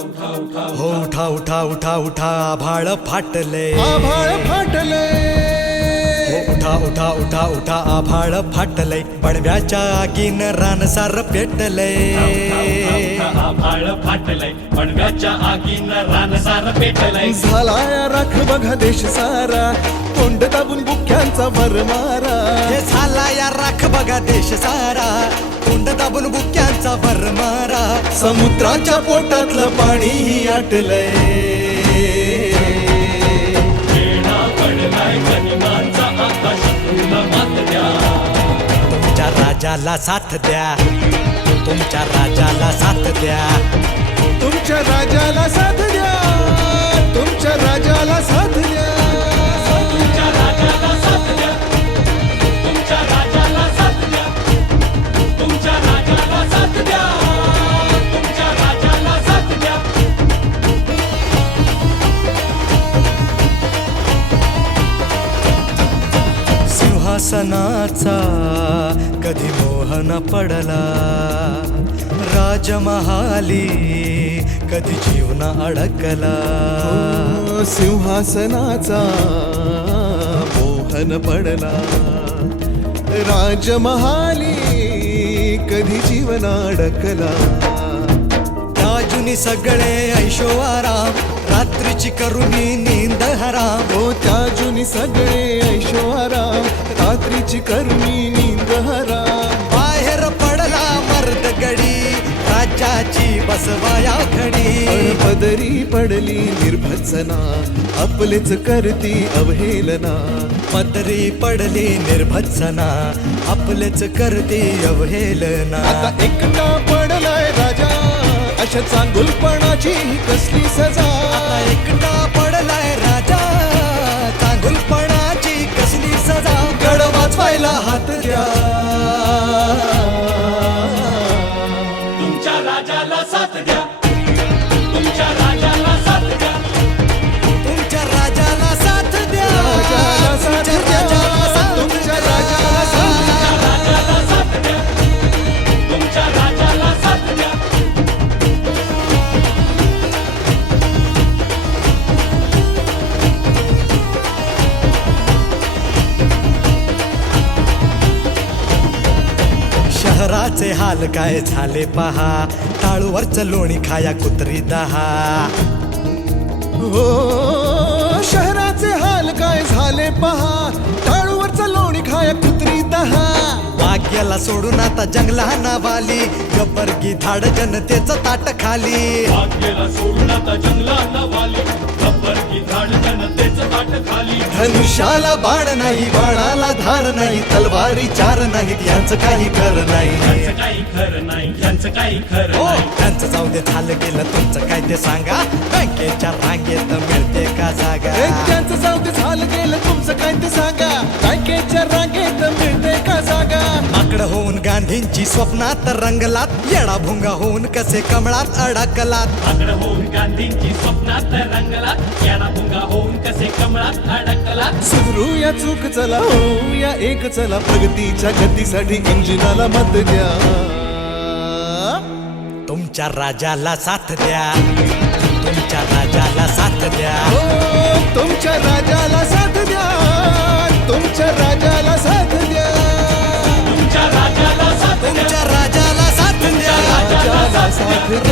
हो उठा उठा उठा उठा आभाळ फाटले हो उठा उठा उठा उठा आभाळ फाटले पडव्याच्या आगीन रानसार पेटले आभाळ फाटलंय पडव्याच्या आगीन रानसार पेटलंय झालाय राख बघा देश सारा तोंड दाबून बुक्यांचा भरमारा हे झाला या राख बघा देश सारा तोंड दाबून बुक्यांचा भरमारा समुद्राच्या पोटातलं पाणी आटलंय तुमच्या राजाला साथ द्या तुमच्या राजाला साथ द्या तुमच्या राजाला साथ द्या तुमच्या राजाला साथ द्या तुमच्या राजाला साथ द्या तुमच्या राजाला साथ द्या तुमच्या राजाला साथ द्या तुमच्या राजाला साथ द्या सिंहासनाचा कधी मोह न पडला राजमहाली कधी जीवन अडकला सिंहासनाचा मोहन पडला राजमहाली कधी जीवन अडकला राजुनी सगळे ऐशो आराम रात्रीची करुणी नींद हराम हो त्या जुनी सगळे ऐशो आराम रात्रीची करुणी नींद हराम बाहेर पडला मर्द गडी राज्याची बसवाया घडी पदरी पडली निर्भत्सना आपलेच करती अवहेलना पदरी पडली निर्भत्सना आपलेच करते अवहेलना आता एकटा पडलाय राजा अशा चांगुलपणाची कसली सजा आता एकटा पडलाय राजा चांगुलपणाची कसली सजा गड वाचवायला हात द्या तुमच्या राजाला साथ द्या तुमच्या राजाला साथ द्या तुमच्या राजाला साथ द्या राजाला साथ तुमच्या द्या राजाला साथ तुमच्या राजाला साथ द्या राजाला साथ द्या तुमच्या राजाला साथ द्या शहराचे हाल काय झाले पहा टाळूवरचं लोणी खाया कुत्री दहा हो शहराचे हाल काय झाले पहा टाळूवरचा लोणी खाया कुत्री दहा वाघ्याला सोडून आता जंगलाना वाली गब्बरगी धाड जनतेचं ताट खाली भाग्याला सोडून आता जंगलाला वाली गब्बर की झाड जनतेचं ताट खाली धनुष्याला बाण नाही बाणाला धार नाही तलवारी चार नाहीत यांचं काही खरं नाही यांचं काही खरं नाही यांचं काही खरं हो नाही त्यांचं जाऊ दे झालं गेलं तुमचं काय ते सांगा बँकेच्या रांगेत मिळते का जागा त्यांचं जाऊ दे झालं गेलं तुमचं काय ते सांगा बँकेच्या रांगेत मिळते का जागा माकड होऊन गांधींची स्वप्नात रंगलात येडा भुंगा होऊन कसे कमळात अडकलात आगड होऊन गांधींची स्वप्नात रंगला याना भुंगा होऊन कसे कमळात अडकला सुधरूया चूक चला होऊया एक चला प्रगतीच्या गतीसाठी इंजिनाला मत द्या तुमच्या राजाला साथ द्या तुमच्या राजाला साथ द्या हो तुमच्या राजाला साथ द्या तुमच्या राजाला साथ द्या तुमच्या राजाला साथ द्या तुमच्या राजाला साथ द्या राजाला साथ द्या